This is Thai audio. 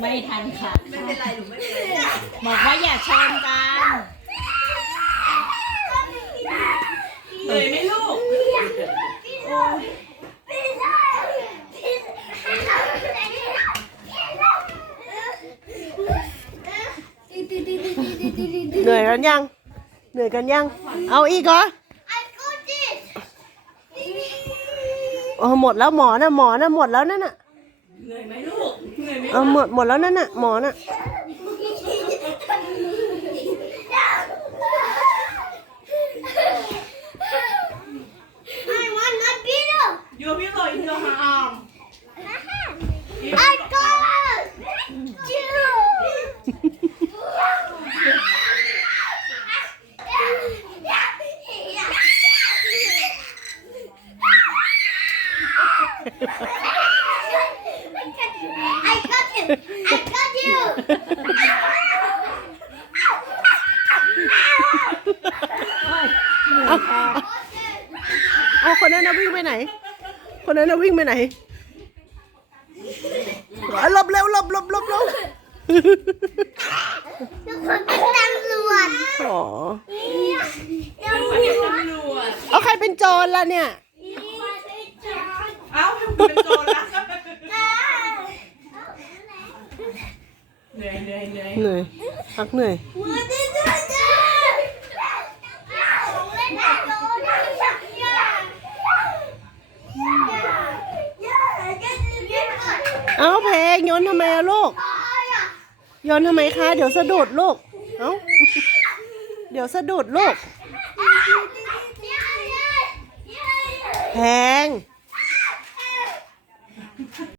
ไม่ทันค่ะ ไม่เป็นไรหนูไม่เป็นไรบอกว่าอย่าชนกันเหนื่อยไหมลูก เหนื่อยกันยัง เหนื่อยกันยัง เอาอีกเหรอโอ้หมดแล้วหมอนะหมอนะหมดแล้วนั่นน่ะ เหนื่อยไหมลูก เหนื่อยไหมเอาหมดหมดแล้วนั่นน่ะหมอน่ะ I want my pillow. โยพี่ลอยเธอหาอาม I got you. I got him. I got you. เอาคนนั้นนะวิ่งไปไหน คนนั้นนะวิ่งไปไหนเอาหลบเร็วหลบหลบหลบหลบทุกคนเป็นตำรวจอ๋อตำรวจตำรวจเอาใครเป็นโจรล่ะเนี่ย เอ้าให้คุณเป็นโจรละเหนื่อยเห นื่อยเหนื่อยเหนื่อยพักเหนื่อยเอาเพลงโยนทำไมอะลูกโยนทำไมคะ เดี๋ยวสะดุดลูกเอ้าเดี๋ยวสะดุดลูกแพง